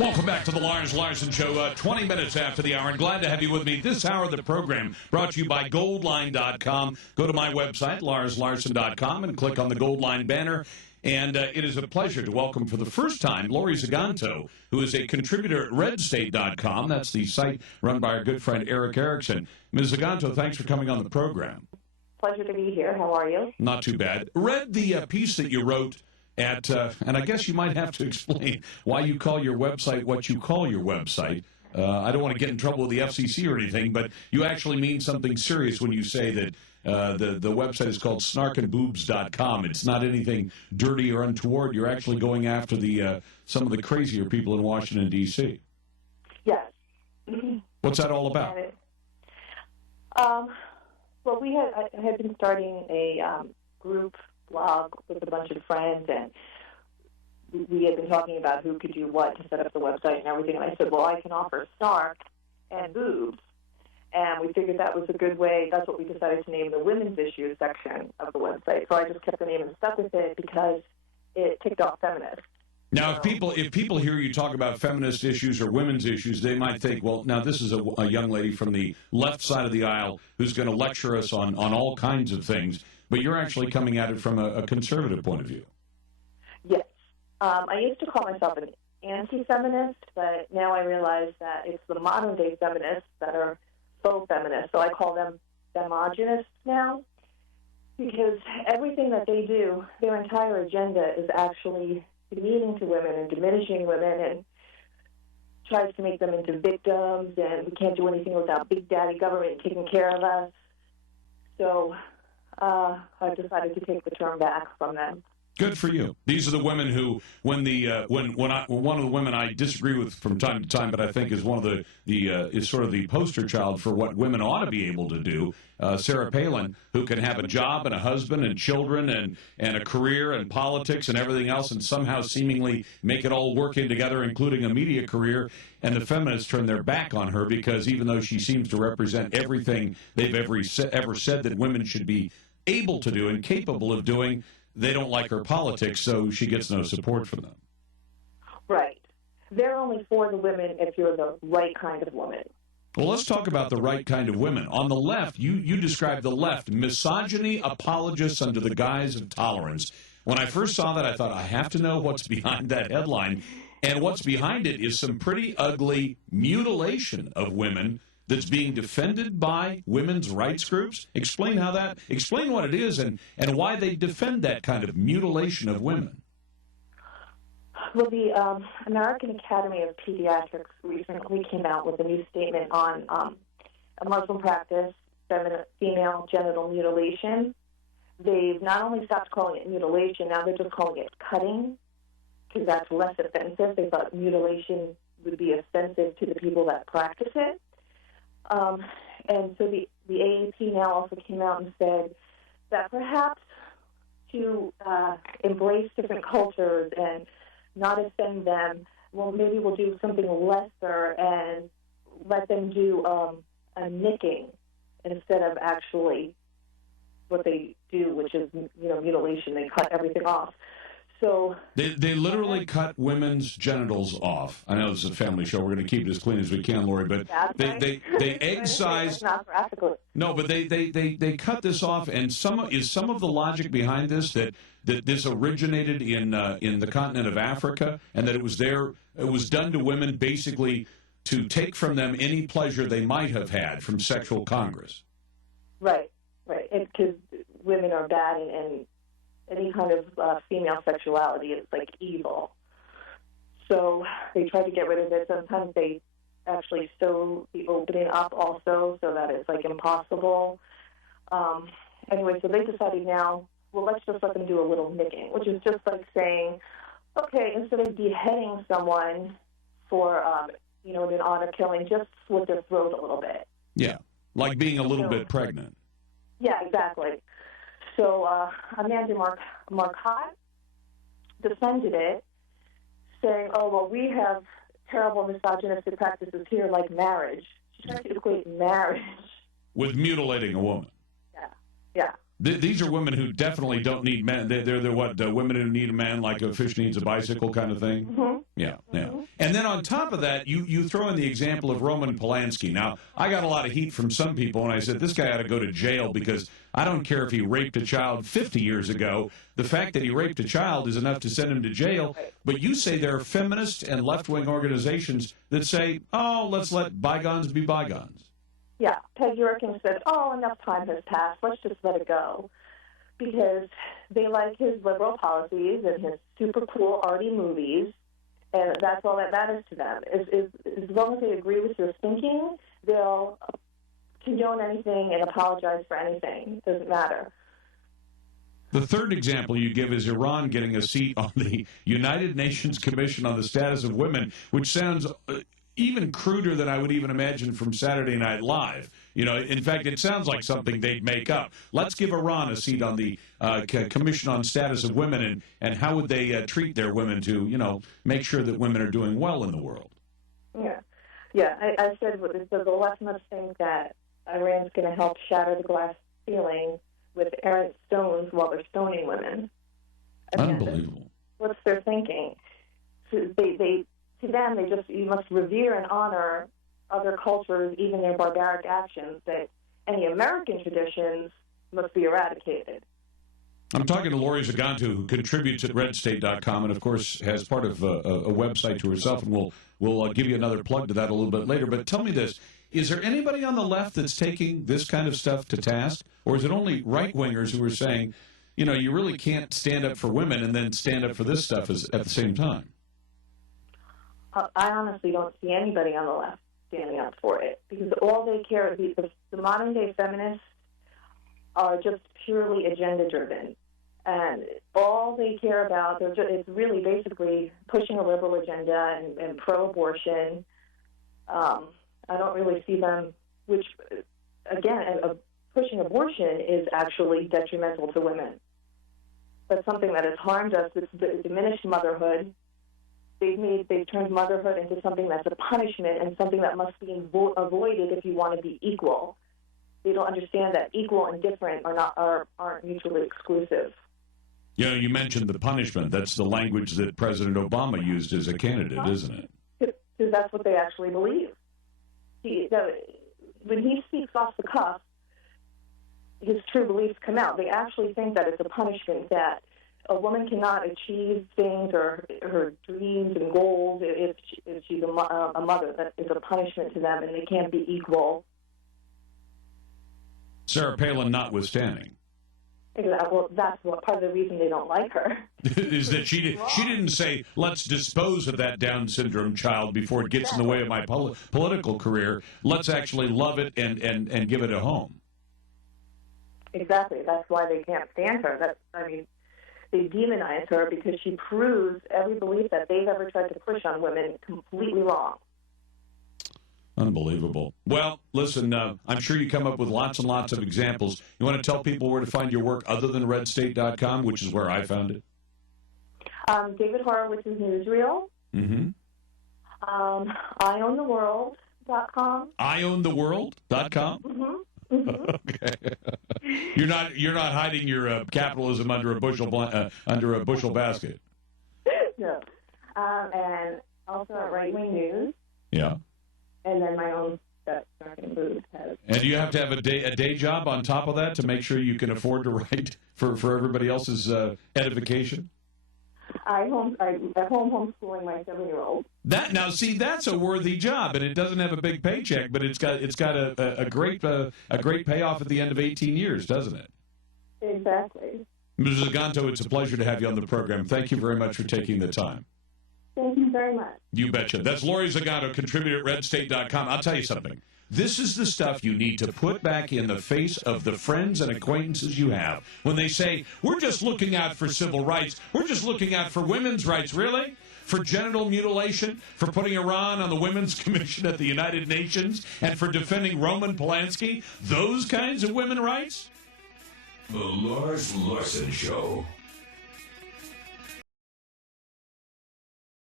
Welcome back to the Lars Larson Show, 20 minutes after the hour, and glad to have you with me. This hour of the program brought to you by Goldline.com. Go to my website, LarsLarson.com, and click on the Goldline banner. And it is a pleasure to welcome for the first time Lori Ziganto, who is a contributor at RedState.com. That's the site run by our good friend Eric Erickson. Ms. Ziganto, thanks for coming on the program. Pleasure to be here. How are you? Not too bad. Read the piece that you wrote at, and I guess you might have to explain why you call your website what you call your website. I don't want to get in trouble with the FCC or anything, but you actually mean something serious when you say that the website is called snarkandboobs.com. It's not anything dirty or untoward. You're actually going after the some of the crazier people in Washington, D.C. Yes. What's that all about? Well, I had been starting a group blog with a bunch of friends, and we had been talking about who could do what to set up the website and everything. And I said, well, I can offer Snark and Boobs. And we figured that was a good way. That's what we decided to name the women's issues section of the website. So I just kept the name and stuck with it because it ticked off feminist. Now, if people hear you talk about feminist issues or women's issues, they might think, well, now this is a young lady from the left side of the aisle who's going to lecture us on all kinds of things. But you're actually coming at it from a conservative point of view. Yes. I used to call myself an anti-feminist, but now I realize that it's the modern-day feminists that are faux feminists. So I call them femogynists now, because everything that they do, their entire agenda is actually demeaning to women and diminishing women and tries to make them into victims, and we can't do anything without big daddy government taking care of us. So I decided to take the term back from them. Good for you. These are the women who, when one of the women I disagree with from time to time, but I think is one of the is sort of the poster child for what women ought to be able to do. Sarah Palin, who can have a job and a husband and children and a career and politics and everything else, and somehow seemingly make it all work in together, including a media career. And the feminists turn their back on her because even though she seems to represent everything they've ever said that women should be able to do and capable of doing, they don't like her politics, so she gets no support from them. Right. They're only for the women if you're the right kind of woman. Well, let's talk about the right kind of women. On the left, you describe the left, misogyny apologists under the guise of tolerance. When I first saw that, I thought, I have to know what's behind that headline. And what's behind it is some pretty ugly mutilation of women that's being defended by women's rights groups. Explain what it is and why they defend that kind of mutilation of women. Well, the American Academy of Pediatrics recently came out with a new statement on a Muslim practice, female genital mutilation. They've not only stopped calling it mutilation, now they're just calling it cutting, because that's less offensive. They thought mutilation would be offensive to the people that practice it. And so the AAP now also came out and said that perhaps to embrace different cultures and not offend them, well, maybe we'll do something lesser and let them do a nicking instead of actually what they do, which is mutilation. They cut everything off. So they literally cut women's genitals off. I know this is a family show. We're going to keep it as clean as we can, Lori, but they excise. No, but they cut this off, and some of the logic behind this that this originated in the continent of Africa, and that it was done to women basically to take from them any pleasure they might have had from sexual congress. Right, because women are bad and any kind of female sexuality is like evil. So they try to get rid of it. Sometimes they actually sew the opening up also so that it's like impossible. Anyway, so they decided now, well, let's just let them do a little nicking, which is just like saying, okay, instead of beheading someone for, an honor killing, just slit their throat a little bit. Yeah, like being a little bit pregnant. Yeah, exactly. So Amanda Marcotte defended it, saying, oh, well, we have terrible misogynistic practices here like marriage. She tried to equate marriage with mutilating a woman. Yeah. These are women who definitely don't need men. They're what, women who need a man like a fish needs a bicycle kind of thing? Mm-hmm. Yeah, yeah. And then on top of that, you throw in the example of Roman Polanski. Now, I got a lot of heat from some people when I said this guy ought to go to jail because I don't care if he raped a child 50 years ago. The fact that he raped a child is enough to send him to jail. But you say there are feminist and left-wing organizations that say, oh, let's let bygones be bygones. Yeah, Peg Yorkin said, oh, enough time has passed. Let's just let it go. Because they like his liberal policies and his super cool arty movies, and that's all that matters to them. As long as they agree with your thinking, they'll condone anything and apologize for anything. It doesn't matter. The third example you give is Iran getting a seat on the United Nations Commission on the Status of Women, which sounds even cruder than I would even imagine from Saturday Night Live. You know, in fact, it sounds like something they'd make up. Let's give Iran a seat on the Commission on Status of Women, and how would they treat their women to, you know, make sure that women are doing well in the world? Yeah. I said the left must think that Iran's going to help shatter the glass ceiling with errant stones while they're stoning women. Unbelievable. What's their thinking? To them, you must revere and honor other cultures, even their barbaric actions, that any American traditions must be eradicated. I'm talking to Lori Ziganto, who contributes at RedState.com and, of course, has part of a website to herself, and we'll give you another plug to that a little bit later. But tell me this. Is there anybody on the left that's taking this kind of stuff to task, or is it only right-wingers who are saying, you know, you really can't stand up for women and then stand up for this stuff at the same time? I honestly don't see anybody on the left standing up for it, because all they care, the modern-day feminists are just purely agenda-driven. And all they care about is really basically pushing a liberal agenda and pro-abortion. I don't really see them, which, again, pushing abortion is actually detrimental to women. That's something that has harmed us. It's diminished motherhood. They've turned motherhood into something that's a punishment and something that must be avoided if you want to be equal. They don't understand that equal and different aren't mutually exclusive. You know, you mentioned the punishment. That's the language that President Obama used as a candidate, isn't it? Because that's what they actually believe. When he speaks off the cuff, his true beliefs come out. They actually think that it's a punishment, that a woman cannot achieve things or her dreams and goals if she's a mother. That is a punishment to them, and they can't be equal. Sarah Palin notwithstanding. Exactly. Well, that's part of the reason they don't like her. Is that she didn't say, let's dispose of that Down syndrome child before it gets in the way of my political career. Let's actually love it and give it a home. Exactly. That's why they can't stand her. They demonize her because she proves every belief that they've ever tried to push on women completely wrong. Unbelievable. Well, listen, I'm sure you come up with lots and lots of examples. You want to tell people where to find your work other than RedState.com, which is where I found it? David Horowitz's Newsreel. Mm-hmm. iOwnTheWorld.com. iOwnTheWorld.com? Mm-hmm. Mm-hmm. Okay. You're not hiding your capitalism under a bushel basket. No. And also at RightWingNews. Yeah. And then my own Snark and Boobs. And do you have to have a day job on top of that to make sure you can afford to write for everybody else's edification? At home homeschooling my 7-year-old. That's a worthy job, and it doesn't have a big paycheck, but it's got a great payoff at the end of 18 years, doesn't it? Exactly. Ms. Ziganto, it's a pleasure to have you on the program. Thank you very much for taking the time. Thank you very much. You betcha. That's Lori Ziganto, contributor at RedState.com. I'll tell you something. This is the stuff you need to put back in the face of the friends and acquaintances you have. When they say, we're just looking out for civil rights, we're just looking out for women's rights, really? For genital mutilation, for putting Iran on the Women's Commission at the United Nations, and for defending Roman Polanski? Those kinds of women's rights? The Lars Larson Show.